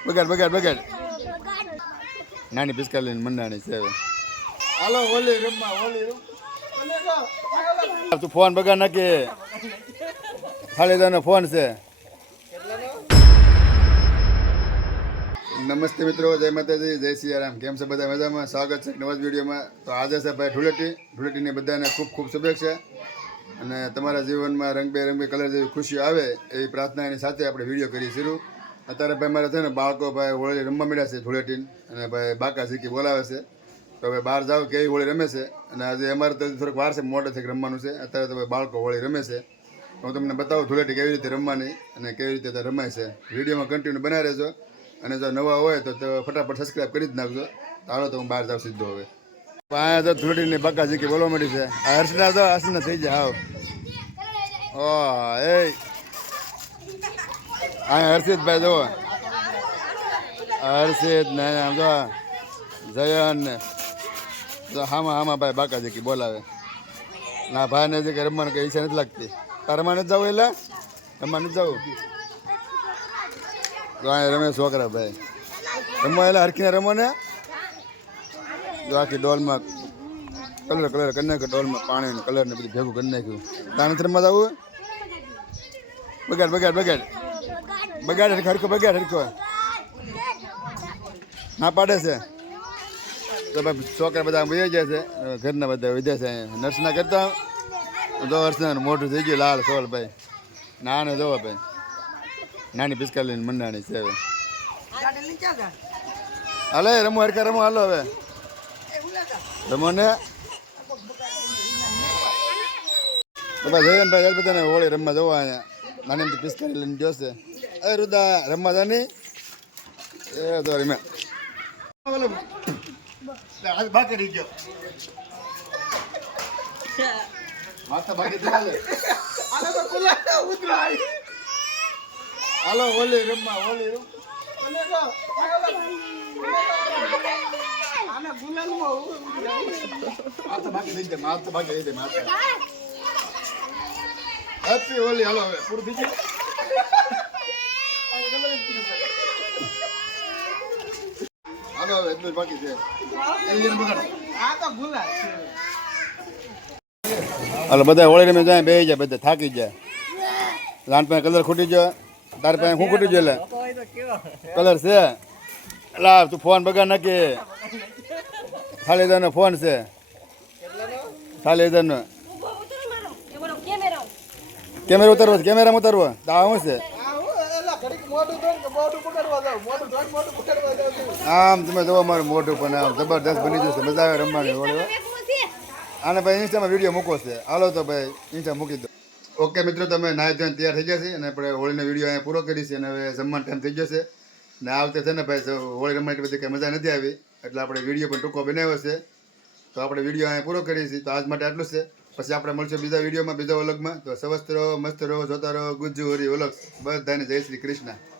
બગાડ બગાડ બગાડ નાની પિસ્કા લઈને મંડાણી છે હવે હાલો ઓલી રમવા ઓલી તું ફોન બગાડ નાખી ખાલી ફોન છે નમસ્તે મિત્રો જય માતાજી જય સિયારામ કેમ છે બધા મજામાં સ્વાગત છે નવા વિડીયોમાં તો આજે છે ભાઈ ધૂળેટીની બધાને ખૂબ ખૂબ શુભેચ્છા અને તમારા જીવનમાં રંગબેરંગી કલર જેવી ખુશીઓ આવે એવી પ્રાર્થનાની સાથે આપણે વિડીયો કરી શરૂ અત્યારે ભાઈ મારે છે ને બાળકો ભાઈ હોળી રમવા મળ્યા છે ધૂળેટીને અને ભાઈ બાકા શીખી બોલાવે છે તો હવે બહાર જાવ કેવી હોળી રમે છે અને આજે અમારે તો થોડીક વાર છે મોડે થઈ રમવાનું છે અત્યારે તો ભાઈ બાળકો હોળી રમે છે હું તમને બતાવું ધૂળેટી કેવી રીતે રમવાની અને કેવી રીતે ત્યાં રમાય છે વિડીયોમાં કન્ટિન્યુ બનાવી રહેજો અને જો નવા હોય તો ફટાફટ સબસ્ક્રાઈબ કરી જ નાખજો ચાલો તો હું બહાર જાઉં સીધો હવે અહીંયા તો ધૂળેટીની બાકા શીખી બોલવા મળી છે આ હર્ષના તો હર્ષના થઈ જાય હાવ ઓ એ અહીંયા હર્ષિતભાઈ જો હર્ષિત ને આમ જો જયન ને જો હામાં ભાઈ બાકા શીખી બોલાવે ના ભાઈને જે કે રમવાનું કઈ ઈચ્છા નથી લાગતી તારે રમવા નથી જવું એટલે રમવા નથી જવું તો અહીંયા રમે છોકરા ભાઈ રમવા એટલે હરખીને રમો ને જો આખી ડોલમાં કલર કરી નાખ્યો ડોલમાં પાણી ને કલર ને બધું ભેગું કરી નાખ્યું તારે નથી રમવા જવું બગાડ બગાડ બગાડ બગાડ હરખો બગાડ હરખો ના પાડે છે તો ભાઈ છોકરા બધા વહી જાય છે ઘરના બધા વિદ્યા છે નર્સના કરતા જો વર્ષના મોટું થઈ ગયું લાલ સોલ ભાઈ નાને જોવો ભાઈ નાની પિસ્કા લઈને મંડાણી છે હવે હાલે રમો હરખા રમો હાલો હવે રમો ને જયન ભાઈ બધાને હોળી રમવા જવો અહીંયા નાની એમ પિસ્કારી લઈને જોશે એ રુદા રમવા જાની એ તો રમે બાકી ગયો માથા બાકી હાલો હોલી રમવા હોલી માથા બાકી થઈ જાય માથા બાકી થઈ જાય માથા હેપી હોલી હાલો હવે પૂરું થઈ ગયું હાલો હવે એટલું જ બાકી છે હાલો બધા હોળી રમે જાય બે જાય બધા થાકી જાય લાન પાસે કલર ખૂટી ગયો તારે પાસે શું ખૂટી ગયો એટલે કલર છે લા તું ફોન બગાડ નાખી ખાલી હજારનો ફોન છે ખાલી હજારનો કેમેરા ઉતારવો છે કેમેરામાં ઉતારવો તો આ શું છે આમ તમે જોવો મારું મોઢું પણ આમ જબરદસ્ત બની જશે મજા આવે રમવાની હોળી આને ભાઈ ઇન્સ્ટામાં વિડીયો મૂકો છે હાલો તો ભાઈ ઇન્સ્ટા મૂકી દો ઓકે મિત્રો તમે નાય ધોઈને તૈયાર થઈ જશે અને આપણે હોળીનો વિડીયો અહીંયા પૂરો કરીશું અને હવે જમવાનો ટાઈમ થઈ જશે ને આ વખતે છે ને ભાઈ હોળી રમવાની એટલી બધી કંઈ મજા નથી આવી એટલે આપણે વિડીયો પણ ટૂંકો બનાવ્યો છે તો આપણે વિડીયો અહીંયા પૂરો કરીશું તો આજ માટે આટલું જ છે પછી આપણે મળશું બીજા વિડીયોમાં બીજા વ્લોગમાં તો સ્વસ્થ રહો મસ્ત રહો જોતા રહો ગુજ્જુ હોરી વ્લોગ બધાને જય શ્રી કૃષ્ણ